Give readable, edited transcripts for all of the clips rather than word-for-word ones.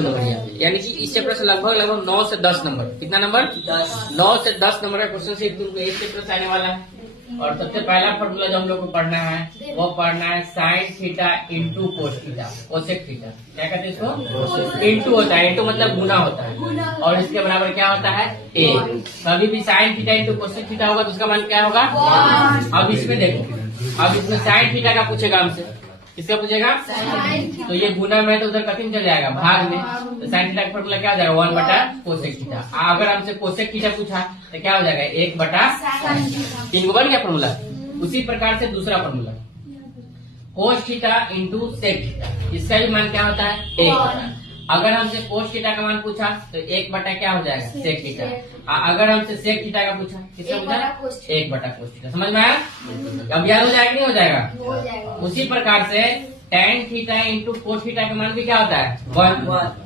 2 number यहाँ पे, यानी कि इस चैप्टर से लगभग 9 से 10 नंबर, कितना नंबर 9 से 10 नंबर का क्वेश्चन से तुमको एक चैप्टर से आने वाला है। और सबसे पहला फॉर्मूला जो हम लोग को पढ़ना है वो पढ़ना है sine theta into cos theta, cosec theta. क्या कहते हैं इसको? इंटू होता है, इंटू मतलब गुना होता है, और इसके बराबर क्या होता है ए। कभी भी sine theta into cosec theta होगा तो उसका मान क्या होगा? अब इसमें देखो, अब इसमें साइन थीटा का पूछेगा हमसे, किसका पूछेगा? तो ये गुना में तो उधर कथी चल जाएगा भाग में, तो साइन थीटा का फॉर्मूला क्या हो जाएगा? 1 बटा कोसेक थीटा। अगर हमसे कोसेक थीटा पूछा तो क्या हो जाएगा? 1 बटा 3 को बन गया फॉर्मूला। उसी प्रकार से दूसरा formula cos theta into sec theta, इसका भी मान क्या होता है? 1। अगर हमसे कोस थीटा का मान पूछा तो 1 बटा क्या हो जाएगा? Sec theta. अगर हमसे सेक थीटा का पूछा, किसका पूछा? 1 बटा कोस थीटा। समझ में आया? अब याद हो जाएगा नहीं हो जाएगा? उसी प्रकार से tan theta into cos theta का मान भी क्या होता है? 1।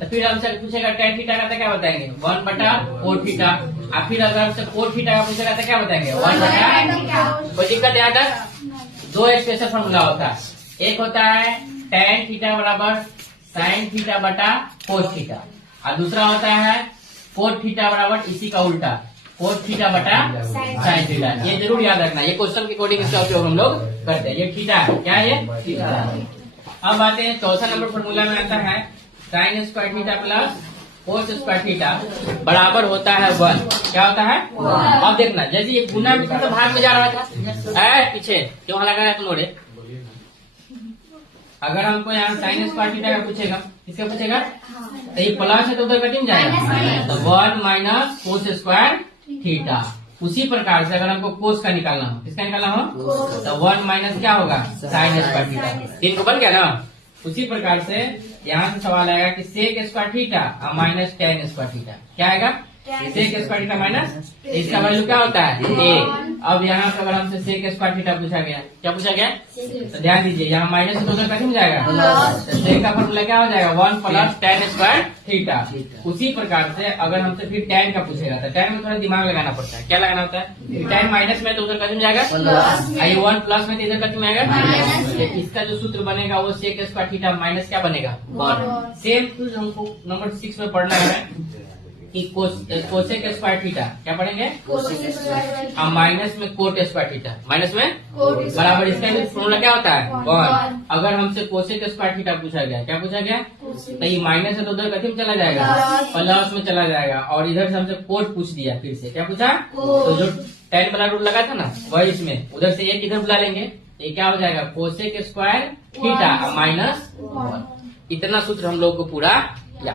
तो फिर हमसे पूछेगा tan थीटा का तो क्या बताएंगे? 1 बटा कोस थीटा। और फिर अगर हमसे कोस थीटा का पूछेगा तो क्या बताएंगे? 1 बटा। कोई दिक्कत याद है? 2 स्पेशल फॉर्मूला होता है, एक होता है tan थीटा बराबर साइन थीटा बटा कोस थीटा, और दूसरा होता है कोस थीटा बराबर इसी का उल्टा कोस थीटा बटा साइन थीटा। ये जरूर याद रखना, ये क्वेश्चन के अकॉर्डिंग इसका उपयोग हम लोग करते हैं। ये थीटा है, क्या है ये? थीटा। अब आते हैं चौथा नंबर फॉर्मूला में आता है sine square theta plus cos square theta बराबर होता है 1। क्या होता है? अब देखना, जैसे ये गुना में तो भाग में जा रहा था, पीछे क्यों लगा है तुम? अगर हमको यहाँ साइन स्क्वायर थीटा का पूछेगा, किसका पूछेगा? तो ये प्लस है तो उधर कटिंग जाएगा, तो 1 माइनस कोस स्क्वायर थीटा। उसी प्रकार से अगर हमको कोस का निकालना हो, किसका निकालना हो? तो 1 माइनस क्या होगा? Sine square theta. 3 को बन गया ना? उसी प्रकार से यहाँ से सवाल आएगा कि सेक स्क्वायर थीटा और माइनस tan स्क्वायर थीटा। क्या आएगा? सेक स्क्वायर थीटा माइनस, इसका वैल्यू क्या होता है? a। अब यहाँ से अगर हमसे सेक स्क्वायर थीटा पूछा गया, क्या पूछा गया? तो ध्यान दीजिए, यहाँ माइनस से उधर कहीं जाएगा, तो सेक का फॉर्मूला क्या हो जाएगा? 1 प्लस tan स्क्वायर थीटा। उसी प्रकार से अगर हमसे फिर tan का पूछेगा तो tan में थोड़ा दिमाग लगाना पड़ता है। क्या लगाना होता है? tan माइनस में तो उधर कहीं जाएगा, 1 प्लस में तो इधर कहीं आएगा। इसका जो सूत्र बनेगा वो सेक स्क्वायर थीटा माइनस क्या बनेगा? 1। सेम टू हमको नंबर 6 में पढ़ना है कि कोसेक स्क्वायर थीटा क्या पढ़ेंगे? अब माइनस में कोट स्क्वायर थीटा, माइनस में बराबर इसका भी फॉर्मूला क्या होता है? 1। अगर हमसे कोसेक स्क्वायर थीटा पूछा गया, क्या पूछा गया? तो ये माइनस है तो उधर कथी में चला जाएगा? प्लस में चला जाएगा। और इधर से हमसे कोट पूछ दिया, फिर से क्या पूछा? तो जो tan वाला रूल लगा था ना वही इसमें, उधर से एक इधर बुला लेंगे, ये क्या हो जाएगा? Cosec square theta minus 1। इतना सूत्र हम लोग को पूरा